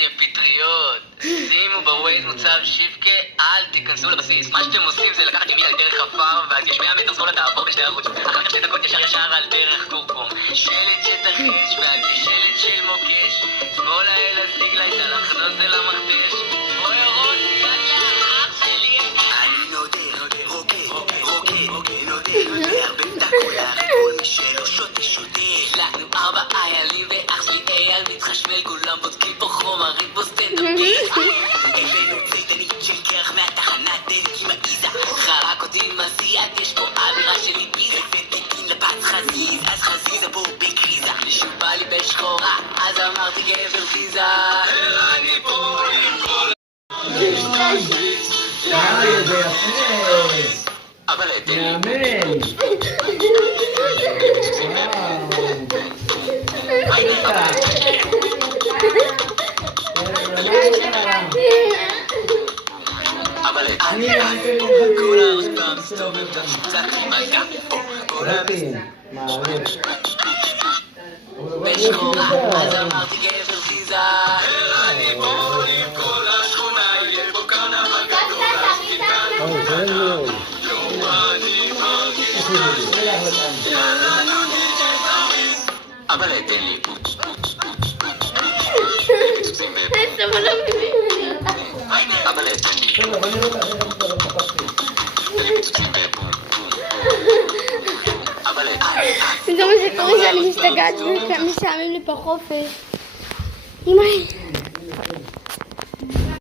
יא פטריות. שימו בווייז מוצב שיבקה, אל תיכנסו לבסיס. מה שאתם עושים זה לקחת ימין על דרך עפר, ואז יש 100 מטר שמאלה תעבור בשתי ערוץ. אחר כך 2 דקות ישר על דרך טורקום. שלט שתרחש, ועל זה שלט של מוקש. שמאלה אל הסיגלייט, על החנוז אל המכתש. בואי רון, יאללה, אח שלי. אני נודה, רוקד, נודה, הרבה תקולה, כל מי שלא שותה שותה. לנו 4 איילים ואח שלי אייל מתחשמל, כולם בודקים פה חומרים פה סטנדאפיסט. הבאנו צידנית של קרח מהתחנת דלק עם העיזה, חרק אותי מזיעת, יש פה אווירה של איביזה. ותקין לפץ חזיז, אז חזיזה פה בקריזה. נשובה לי בשחורה, אז אמרתי גבר פיזה. אני פה עם כל זה יפה. אבל אתם מאמן. אבל אני כל הארץ פעם מסתובב גם קצת מגע כל מאמן. בשחורה, אז אמרתי גבר פיזה. אני פה עם כל השכונה, יהיה פה קרנבל גדול, אז תיתנו יום אני מרגיש אבל תן לי אבל תן לי אבל זה מה שקורה שאני משתגעת ומשעמם לי בחופש. אמא